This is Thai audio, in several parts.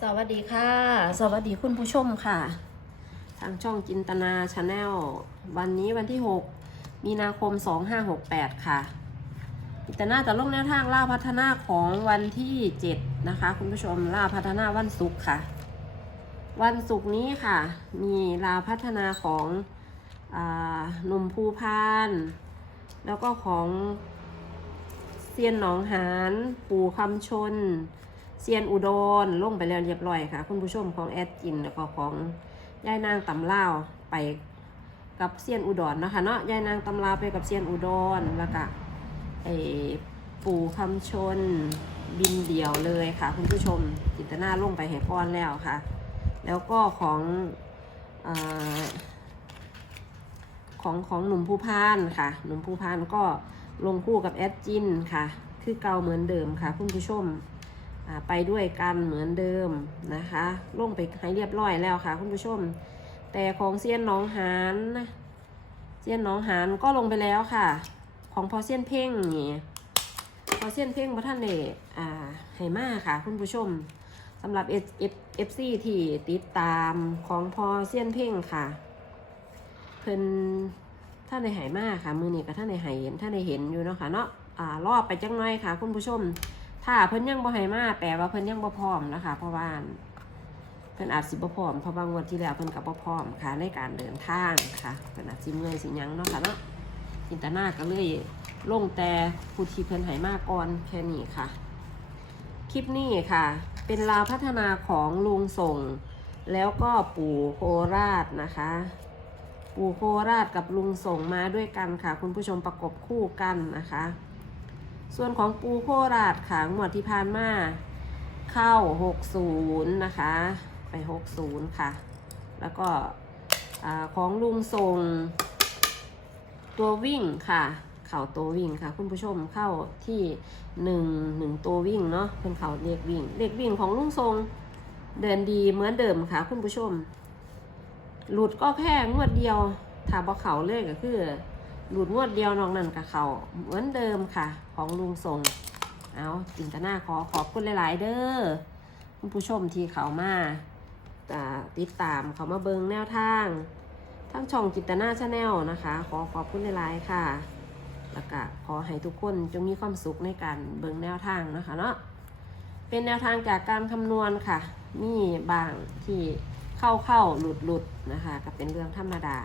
สวัสดีค่ะ สวัสดีคุณผู้ชมค่ะ ทางช่องจินตนาชาแนลวันนี้วันที่ 6 มีนาคม 2568 ค่ะจินตนาจะลงแนวทางล่าพัฒนาของวันที่ 7 นะคะ คุณผู้ชมล่าพัฒนาวันศุกร์ค่ะ วันศุกร์นี้ค่ะ มีลาพัฒนาของอหนุ่มภูพานแล้วก็ของเซียนหนองหานปู่คำชน เซียนอุดรลงไปแล้วเรียบร้อยค่ะ คุณผู้ชมของแอดจินแล้วก็ของยายนางตำลาวไปกับเซียนอุดรนะคะเนาะยายนางตำลาวไปกับเซียนอุดรแล้วก็ไอปู่คำชนบินเดี่ยวเลยค่ะ คุณผู้ชมจินตนาลงไปแห่ก้อนแล้วค่ะ แล้วก็ของอของของหนุ่มผู้พานค่ะ หนุ่มผู้พานก็ลงคู่กับแอดจินค่ะ คือเก่าเหมือนเดิมค่ะ คุณผู้ชม ไปด้วยกันเหมือนเดิมนะคะลงไปให้เรียบร้อยแล้วค่ะคุณผู้ชม แต่ของเซียนน้องหานนะเซียนน้องหานก็ลงไปแล้วค่ะ ของพอเซียนเพ่งนี่พอเซียนเพ่งพระท่านเนอ่าให้มาค่ะ คุณผู้ชมสำหรับ F F F C ที่ติดตามของพอเซียนเพ่งค่ะ เพิ่นท่านในหายมากค่ะ มือนี้กับท่านในหายเห็นท่านในเห็นอยู่เนาะค่ะเนาะอ่ารอบไปจังหน่อยค่ะ คุณผู้ชม ถ้าเพิ่นยังบ่ให้มาแปลว่าเพิ่นยังบ่พร้อมนะคะ เพราะว่าเพิ่นอาจสิบ่พร้อมเพราะบางวันที่แล้วเพิ่นก็บ่พร้อมค่ะ ในการเดินทางค่ะเพิ่นอาจสิเมื่อยสิหยังเนาะค่ะเนาะจินตนาก็เลยลงแต่ผู้ที่เพิ่นให้มาก่อนแค่นี้ค่ะ คลิปนี้ค่ะ เป็นลาวพัฒนาของลุงส่ง แล้วก็ปู่โคราชนะคะปู่โคราชกับลุงส่งมาด้วยกันค่ะ คุณผู้ชมประกบคู่กันนะคะ ส่วนของปูโคราชค่ะงวดที่ผ่านมาเข้า 60 นะคะ ไป 60 ค่ะ แล้วก็ของลุงทรงตัววิ่งค่ะ เข่าตัววิ่งค่ะ คุณผู้ชมเข้าที่หนึ่งหนึ่งตัววิ่งเนาะเป็นเข่าเรียกวิ่งเรียกวิ่งของลุงทรงเดินดีเหมือนเดิมค่ะ คุณผู้ชม หลุดก็แค่งวดเดียวถ้าบ่เข่าเลยก็คือ หลุดงวดเดียวนอกนั้นกับเขาเหมือนเดิมค่ะ ของลุงทรงเอาจินตนาขอขอบคุณหลาย ๆ เด้อคุณผู้ชมที่เขามาอ่าติดตามเขามาเบิงแนวทาง ทั้งช่องจินตนาชาแนลนะคะ ขอขอบคุณหลาย ๆ ค่ะ แล้วก็ขอให้ทุกคนจงมีความสุขในการเบิงแนวทางนะคะเนาะเป็นแนวทางจากการคำนวณค่ะ มีบางที่เข้าเข้าหลุดหลุดนะคะ ก็เป็นเรื่องธรรมดา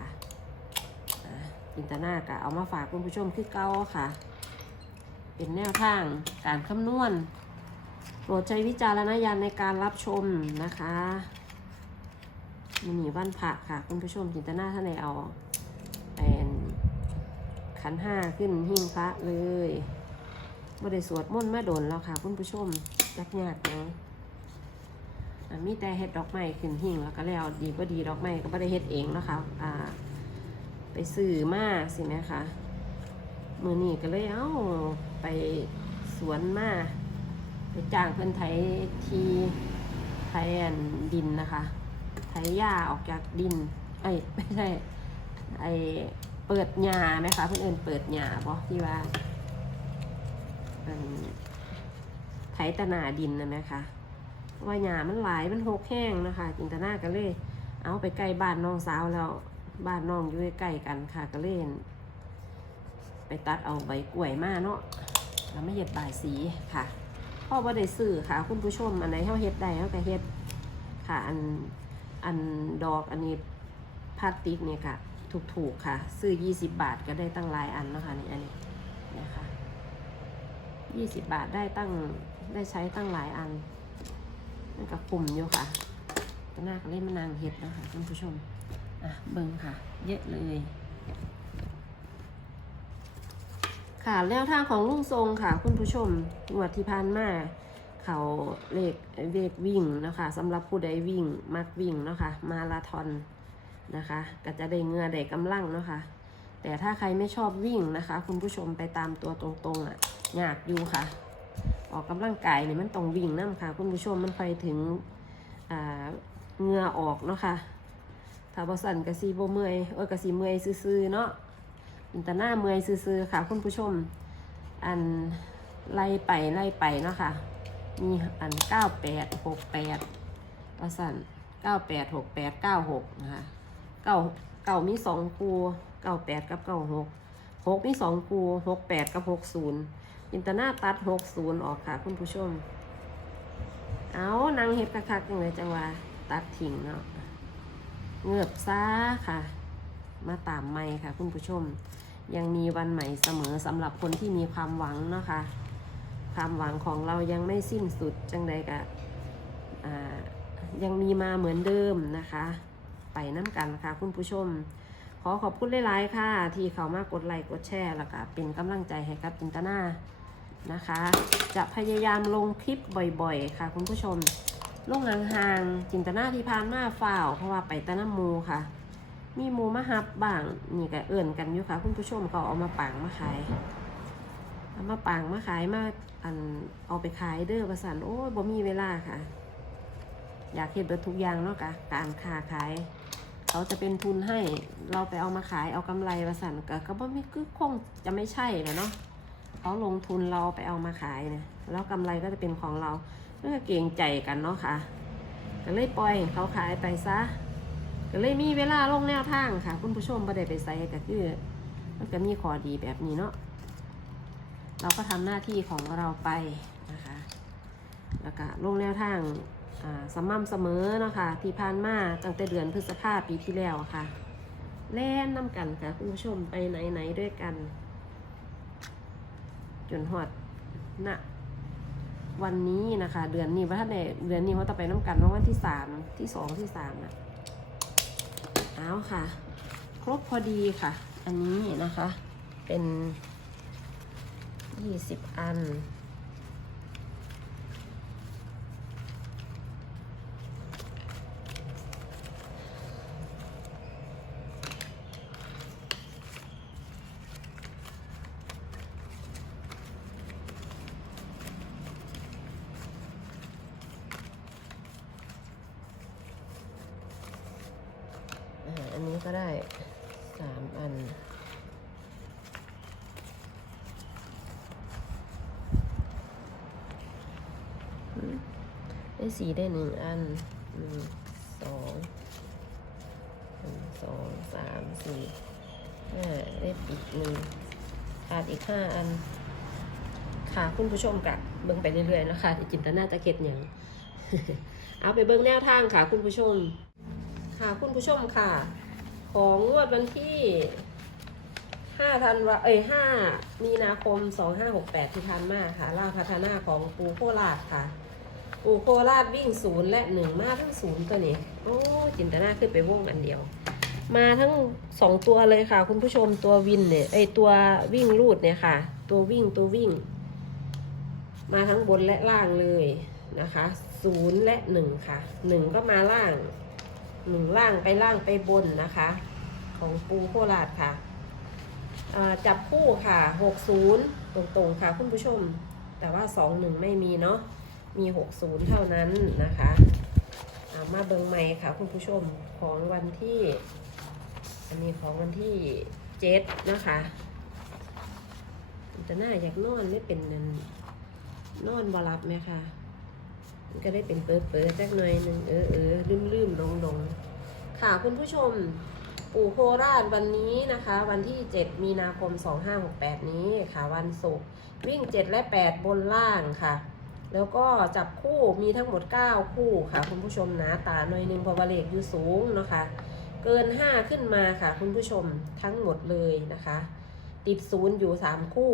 จินตนากะเอามาฝากคุณผู้ชมคือเก้าค่ะ เป็นแนวทางการคำนวณโปรดใช้วิจารณญาณในการรับชมนะคะมีหนีวันพระค่ะ คุณผู้ชมจินตนาท่านไหนเอาเป็นขันห้าขึ้นหิ้งพระเลยบ่ได้สวดมนต์มาโดนแล้วค่ะ คุณผู้ชมยักยากเนาะมีแต่เฮ็ดดอกไม้ขึ้นหิ้งแล้วก็แล้วดีบ่ดีดอกไม้ก็บ่ได้เฮ็ดเองนะคะอ่า ไปซื้อมาสิไหมคะมือนี่ก็เลยเอ้าไปสวนมาไปจ้างเพื่อนไถทีไถอันดินนะคะไถหญ้าออกจากดินไอ้ไม่ใช่ไอ้เปิดหญ้าไหมคะเพื่อนเอินเปิดหญ้าบอที่ว่าไถตะนาดินนะไหมคะว่าหญ้ามันหลายมันหกแห้งนะคะจินตนาก็เลย เอาไปใกล้บ้านน้องสาวแล้ว บ้านน้องอยู่ใกล้กันค่ะก็เล่น ไปตัดเอาใบกล้วยมาเนาะแล้วไม่เห็ดบายสีค่ะพ่อว่าได้ซื้อค่ะ คุณผู้ชมอันไหนเขาเฮ็ดได้เขาก็เฮ็ดค่ะอันอันดอกอันนี้พลาสติกเนี่ยค่ะถูกๆค่ะ ซื้อ 20 บาทก็ได้ตั้งหลายอันเนาะค่ะนี่อันนี้นะคะ20 บาทได้ตั้งได้ใช้ตั้งหลายอันนั่นก็คุ้มอยู่ค่ะก็น่าก็เล่นมานางเฮ็ดนะคะคุณผู้ชม อะเบิ่งค่ะ เยอะเลย ค่ะแล้วทางของลุงทรงค่ะ คุณผู้ชมงวดที่ผ่านมาเขาเลขเลขวิ่งนะคะสำหรับผู้ใดวิ่ง มักวิ่งเนาะคะมาราธอนนะคะ ก็จะได้เงือได้กำลังเนาะคะแต่ถ้าใครไม่ชอบวิ่งนะคะ คุณผู้ชมไปตามตัวตรงๆอะยากอยู่ค่ะ ออกกำลังกายเนี่ยมันต้องวิ่งน้ำค่ะ คุณผู้ชมมันไปถึงอ่าเงือออกเนาะค่ะ ถ้าบ่สั่นกะซีบ่เมื่อยเออกะซีเมื่อยซื่อๆเนาะอินตาหน้าเมื่อยซื่อๆค่ะคุณผู้ชม อันไล่ไปไล่ไปเนาะค่ะ มีอันเก้าแปดหกแปดประสันเก้าแปดหกแปดเก้าหกนะคะเก้าเก้ามีสองคูเก้าแปดกับเก้าหกหกมีสองคูหกแปดกับหกศูนย์อินเตอร์นาตัดหกศูนย์ออกค่ะ คุณผู้ชม เอานางเฮ็ดคักๆยังไงจังหวะตัดทิ้งเนาะ เงือบซาค่ะ มาตามไม่ค่ะ คุณผู้ชม ยังมีวันใหม่เสมอสำหรับคนที่มีความหวังเนาะค่ะ ความหวังของเรายังไม่สิ้นสุดจังใดกะยังมีมาเหมือนเดิมนะคะ ไปน้ำกันค่ะ คุณผู้ชม ขอขอบคุณหลายๆค่ะ ที่เขามากดไลค์กดแชร์แล้วก็เป็นกำลังใจให้กับจินตนานะคะ จะพยายามลงคลิปบ่อยๆ ค่ะ คุณผู้ชม ลงห่างๆจินตนาที่พานมาฝ่าวเพราะว่าไปตะน้ำมูค่ะ มีมูมาฮับบ้างนี่ก็เอิ่นกันอยู่ค่ะ คุณผู้ชมก็เอามาปังมาขายเอามาปังมาขายมาอันเอาไปขายเด้อประสันโอ้ยบ่มีเวลาค่ะ อยากเห็นเบิดทุกอย่างเนาะกะการค้าขาย เขาจะเป็นทุนให้เราไปเอามาขายเอากำไรประสันก็ก็บ่มีคือคงจะไม่ใช่แหละเนาะเขาลงทุนเราไปเอามาขายเนี่ยแล้วกำไรก็จะเป็นของเรา เพื่อเกรงใจกันเนาะค่ะ ก็เลยปล่อยเขาขายไปซะ ก็เลยมีเวลาลงแนวทางค่ะ คุณผู้ชมประเดี๋ไปใส่ก็คือ มันก็มีข้อดีแบบนี้เนาะ เราก็ทำหน้าที่ของเราไปนะคะ แล้วก็ลงแนวทางสม่ำเสมอเนาะค่ะที่ผ่านมาตั้งแต่เดือนพฤษภาปีที่แล้วค่ะ แล่นน้ำกันค่ะคุณผู้ชมไปไหนๆด้วยกัน จนหอดณ วันนี้นะคะ เดือนนี้ว่าท่าในเดือนนี้เขาจะไปน้ำกันว่าวันที่สามที่สองที่สามอะเอาค่ะ ครบพอดีค่ะ อันนี้นะคะ เป็นยี่สิบอัน ก็ได้สามอัน ได้สีได้หนึ่งอันหนึ่งสองหนึ่งสองสามสี่ห้าได้อีกหนึ่งขาดอีกห้าอัน ค่ะคุณผู้ชมกะเบิ่งไปเรื่อยๆนะคะจินตนาจะเข็ดอย่างเอาไปเบิ่งแนวทางค่ะคุณผู้ชม ค่ะคุณผู้ชมค่ะ ของงวดวันที่5ธันวาเอ้ย5มีนาคม2568ที่ผ่านมาค่ะล่าพัฒนาของปูโคราชค่ะ ปูโคราชวิ่งศูนย์และหนึ่งมาทั้งศูนย์ตัวนี้ โอ้จินตนาขึ้นไปวงอันเดียว มาทั้งสองตัวเลยค่ะ คุณผู้ชมตัววินเนี่ยไอยตัววิ่งรูดเนี่ยค่ะ ตัววิ่งตัววิ่ง มาทั้งบนและล่างเลยนะคะศูนย์และหนึ่งค่ะหนึ่งก็มาล่างหนึ่งล่างไปล่างไปบนนะคะ ของปูโคราชค่ะ จับคู่ค่ะหกศูนย์ตรงๆค่ะคุณผู้ชม แต่ว่าสองหนึ่งไม่มีเนาะ มีหกศูนย์เท่านั้นนะคะามาเบิงใหม่ค่ะคุณผู้ชมของวันที่ อันนี้ของวันที่เจ็ดนะคะจะน่าอยากนอนไม่เป็นนันนอนบารับไหมคะก็ได้เป็นเปิดเปิดจักหน่อยหนึ่งเออเออลืมลืมลงลงค่ะคุณผู้ชม ปู่โคราชวันนี้นะคะ วันที่ 7 มีนาคม 2568 นี้ค่ะ วันศุกร์วิ่ง 7 และ 8 บนล่างค่ะ แล้วก็จับคู่มีทั้งหมด 9 คู่ค่ะ คุณผู้ชมนะตาหน่อยหนึ่งพราะว่าเลขอยู่สูงเนาะคะ เกิน 5 ขึ้นมาค่ะ คุณผู้ชมทั้งหมดเลยนะคะ ติดศูนย์อยู่ 3 คู่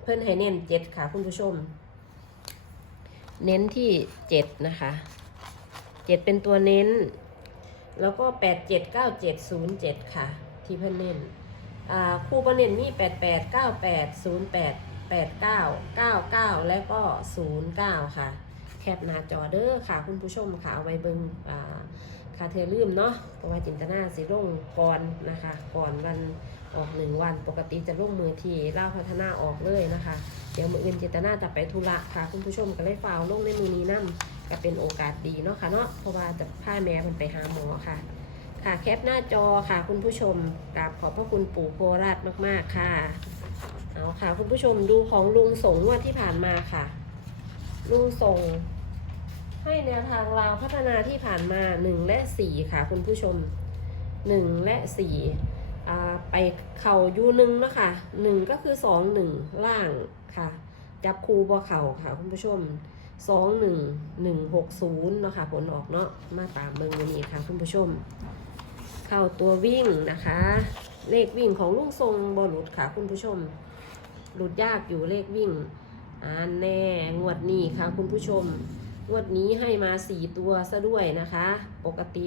เพื่อนให้เน้น 7 ค่ะ คุณผู้ชม เน้นที่เจ็ดนะคะเจ็ดเป็นตัวเน้น แล้วก็แปดเจ็ดเก้าเจ็ดศูนย์เจ็ดค่ะ ที่เพื่อนเน้นอ่าคู่ประเน้นมีแปดแปดเก้าแปดศูนย์แปดแปดเก้าเก้าเก้าและก็ศูนย์เก้าค่ะ แคปหน้าจอเด้อค่ะ คุณผู้ชมค่ะเอาไว้เบิงอ่าคาเทลืมเนาะเพราะว่าจินตนาสิลงก่อนนะคะ ก่อนวันออกหนึ่งวันปกติจะลงมือทีเล่าพัฒนาออกเลยนะคะ เดี๋ยวมืออื่นเจตนาจะไปธุระค่ะ คุณผู้ชมก็เลยฟาวลงในมือนี้นั่ก็เป็นโอกาสดีเนาะค่ะเนาะเพราะว่าจะพาแม่มันไปหาหมอค่ะ ค่ะแคปหน้าจอค่ะ คุณผู้ชมกราบขอบพระคุณปู่โคราชมากๆค่ะเอาค่ะ คุณผู้ชมดูของลุงสงงวดที่ผ่านมาค่ะ ลุงส่งให้แนวทางราวพัฒนาที่ผ่านมา1และ4ค่ะ คุณผู้ชม1และ4อ่ ไปเข่ายูหนึ่งเนาะคะหนึ่งก็คือ2 1ล่างค่ะ จับคูบ่เข่าค่ะคุณผู้ชม2 1 1 6 0เนาะค่ะผลออกเนาะมาตามเบิ่งวันนี้ค่ะคุณผู้ชม เข้าตัววิ่งนะคะ เลขวิ่งของลุงทรงบอหลุดค่ะ คุณผู้ชม หลุดยากอยู่เลขวิ่งอ่าแน่งวดนี้ค่ะ คุณผู้ชม งวดนี้ให้มาสี่ตัวซะด้วยนะคะ ปกติ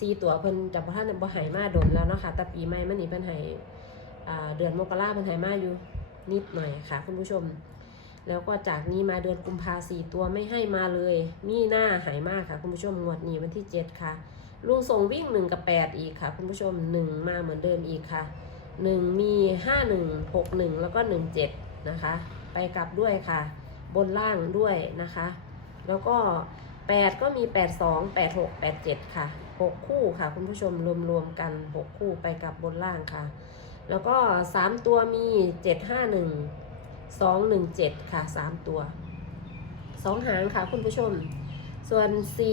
สี่ตัวเพิ่นจับท่านบ่หายมาโดนแล้วเนาะค่ะแต่ปีใหม่มันนี่เพิ่นห้อ่าเดือนมกราเพิ่นให้มาอยู่นิดหน่อยค่ะคุณผู้ชม แล้วก็จากนี้มาเดือนกุมภาสี่ตัวไม่ให้มาเลย มีหน้าหายมากค่ะ คุณผู้ชมงวดนี้วันที่เจ็ดค่ะลุงส่งวิ่งหนึ่งกับแปดอีกค่ะ คุณผู้ชมหนึ่งมาเหมือนเดิมอีกค่ะหนึ่งมีห้าหนึ่งหกหนึ่งแล้วก็หนึ่งเจ็ดนะคะ ไปกลับด้วยค่ะ บนล่างด้วยนะคะ แล้วก็แปดก็มีแปดสองแปดหกแปดเจ็ดค่ะ หกคู่ค่ะ คุณผู้ชมรวมๆกันหกคู่ไปกับบนล่างค่ะ แล้วก็สามตัวมีเจ็ดห้าหนึ่งสองหนึ่งเจ็ดค่ะสามตัวสองหางค่ะ คุณผู้ชม ส่วน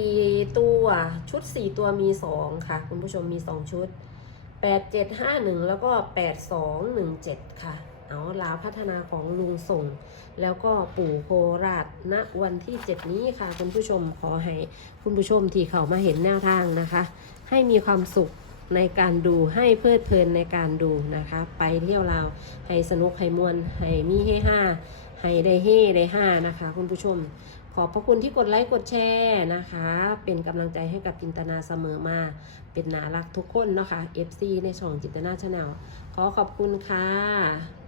4 ตัวชุด 4 ตัวมี 2 ค่ะ คุณผู้ชมมี 2 ชุด 8 7 5 1 แล้วก็ 8 2 1 7 ค่ะ เอาลาวพัฒนาของลุงส่ง แล้วก็ปู่โคราชณวันที่ 7 นี้ค่ะ คุณผู้ชมขอให้คุณผู้ชมที่เขามาเห็นแนวทางนะคะ ให้มีความสุขในการดูให้เพลิดเพลินในการดูนะคะ ไปเที่ยวลาวให้สนุกให้มวนให้มีให้ห้าให้ได้เฮ่ได้ห้านะคะ คุณผู้ชม ขอบพระคุณที่กดไลค์กดแชร์นะคะ เป็นกำลังใจให้กับจินตนาเสมอมา เป็นนารักทุกคนเนาะคะ่ะ FC ในช่องจินตนาชาแนลขอขอบคุณค่ะ